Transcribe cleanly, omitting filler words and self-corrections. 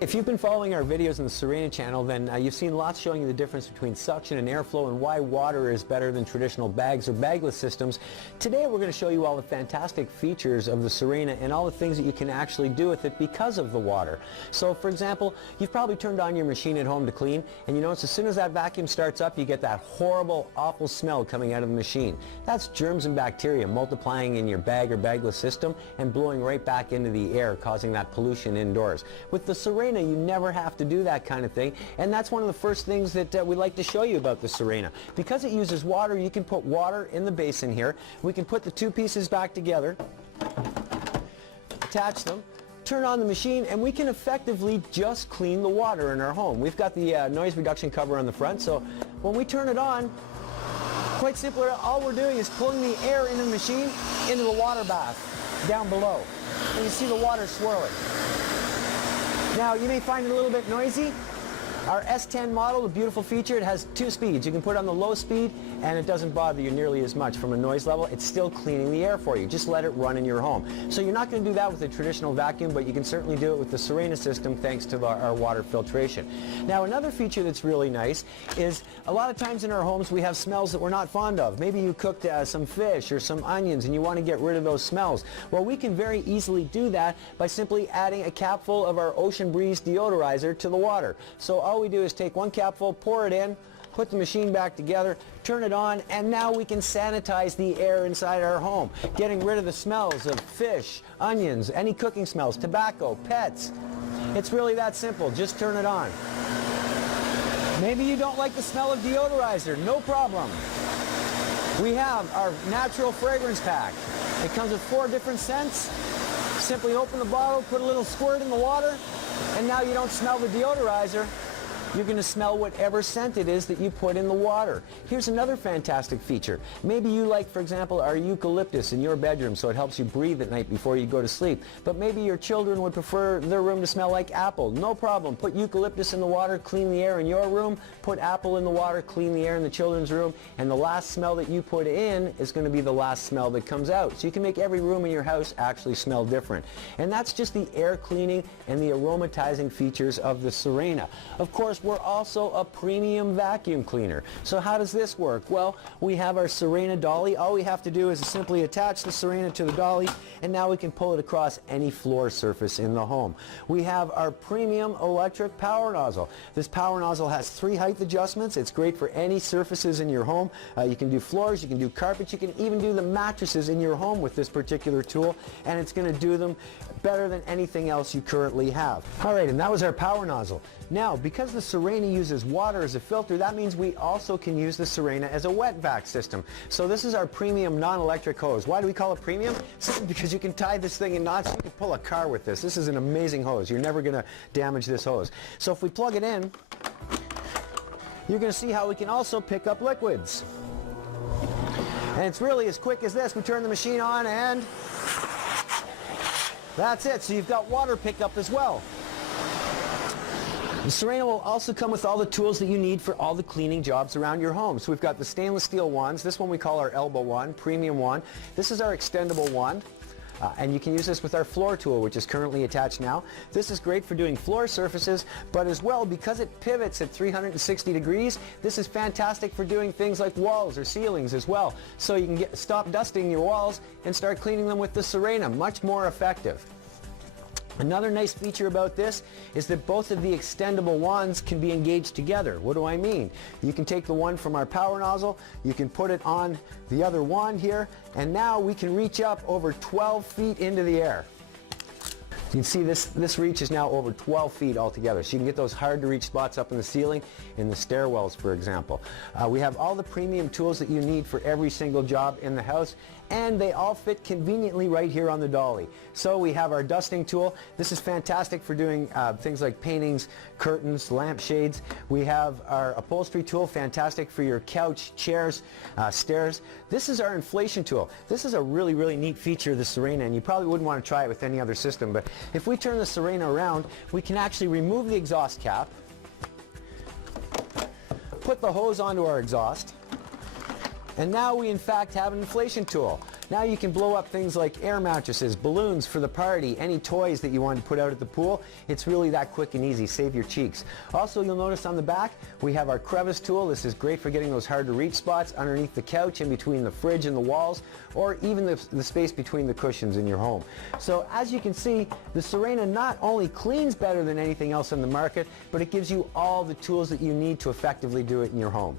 If you've been following our videos on the Sirena channel, then you've seen lots showing you the difference between suction and airflow and why water is better than traditional bags or bagless systems. Today we're going to show you all the fantastic features of the Sirena and all the things that you can actually do with it because of the water. So for example, you've probably turned on your machine at home to clean, and you notice as soon as that vacuum starts up, you get that horrible, awful smell coming out of the machine. That's germs and bacteria multiplying in your bag or bagless system and blowing right back into the air, causing that pollution indoors. With the Sirena, you never have to do that kind of thing, and that's one of the first things that we like to show you about the Sirena. Because it uses water, you can put water in the basin here. We can put the two pieces back together, attach them, turn on the machine, and we can effectively just clean the water in our home. We've got the noise reduction cover on the front, so when we turn it on, quite simply, all we're doing is pulling the air into the machine into the water bath down below. And you see the water swirling. Now, you may find it a little bit noisy. Our S10 model, a beautiful feature, it has two speeds. You can put it on the low speed and it doesn't bother you nearly as much from a noise level. It's still cleaning the air for you. Just let it run in your home. So you're not going to do that with a traditional vacuum, but you can certainly do it with the Sirena system thanks to our water filtration. Now, another feature that's really nice is a lot of times in our homes we have smells that we're not fond of. Maybe you cooked some fish or some onions and you want to get rid of those smells. Well, we can very easily do that by simply adding a capful of our Ocean Breeze deodorizer to the water. So all we do is take one capful, pour it in, put the machine back together, turn it on, and now we can sanitize the air inside our home, getting rid of the smells of fish, onions, any cooking smells, tobacco, pets. It's really that simple. Just turn it on. Maybe you don't like the smell of deodorizer. No problem. We have our natural fragrance pack. It comes with 4 different scents. Simply open the bottle, put a little squirt in the water, and now you don't smell the deodorizer. You're going to smell whatever scent it is that you put in the water. Here's another fantastic feature. Maybe you like, for example, our eucalyptus in your bedroom so it helps you breathe at night before you go to sleep. But maybe your children would prefer their room to smell like apple. No problem. Put eucalyptus in the water, clean the air in your room. Put apple in the water, clean the air in the children's room. And the last smell that you put in is going to be the last smell that comes out. So you can make every room in your house actually smell different. And that's just the air cleaning and the aromatizing features of the Sirena. Of course, we're also a premium vacuum cleaner. So how does this work? Well, we have our Sirena dolly. All we have to do is simply attach the Sirena to the dolly, and now we can pull it across any floor surface in the home. We have our premium electric power nozzle. This power nozzle has 3 height adjustments. It's great for any surfaces in your home. You can do floors, you can do carpets, you can even do the mattresses in your home with this particular tool, and it's going to do them better than anything else you currently have. All right, and that was our power nozzle. Now, because the Sirena uses water as a filter, that means we also can use the Sirena as a wet vac system. So this is our premium non-electric hose. Why do we call it premium? Simply because you can tie this thing in knots. You can pull a car with this. This is an amazing hose. You're never going to damage this hose. So if we plug it in, you're going to see how we can also pick up liquids. And it's really as quick as this. We turn the machine on and that's it. So you've got water pickup as well. The Sirena will also come with all the tools that you need for all the cleaning jobs around your home. So we've got the stainless steel wands. This one we call our elbow wand, premium wand. This is our extendable wand. And you can use this with our floor tool, which is currently attached now. This is great for doing floor surfaces, but as well, because it pivots at 360 degrees, this is fantastic for doing things like walls or ceilings as well. So you can stop dusting your walls and start cleaning them with the Sirena. Much more effective. Another nice feature about this is that both of the extendable wands can be engaged together. What do I mean? You can take the one from our power nozzle, you can put it on the other wand here, and now we can reach up over 12 feet into the air. You can see this reach is now over 12 feet altogether, so you can get those hard to reach spots up in the ceiling, in the stairwells, for example. We have all the premium tools that you need for every single job in the house, and they all fit conveniently right here on the dolly. So we have our dusting tool. This is fantastic for doing things like paintings, curtains, lampshades. We have our upholstery tool, fantastic for your couch, chairs, stairs. This is our inflation tool. This is a really, really neat feature of the Sirena, and you probably wouldn't want to try it with any other system, but if we turn the Sirena around, we can actually remove the exhaust cap, put the hose onto our exhaust, and now we in fact have an inflation tool. Now you can blow up things like air mattresses, balloons for the party, any toys that you want to put out at the pool. It's really that quick and easy. Save your cheeks. Also, you'll notice on the back, we have our crevice tool. This is great for getting those hard to reach spots underneath the couch, in between the fridge and the walls, or even the space between the cushions in your home. So as you can see, the Sirena not only cleans better than anything else on the market, but it gives you all the tools that you need to effectively do it in your home.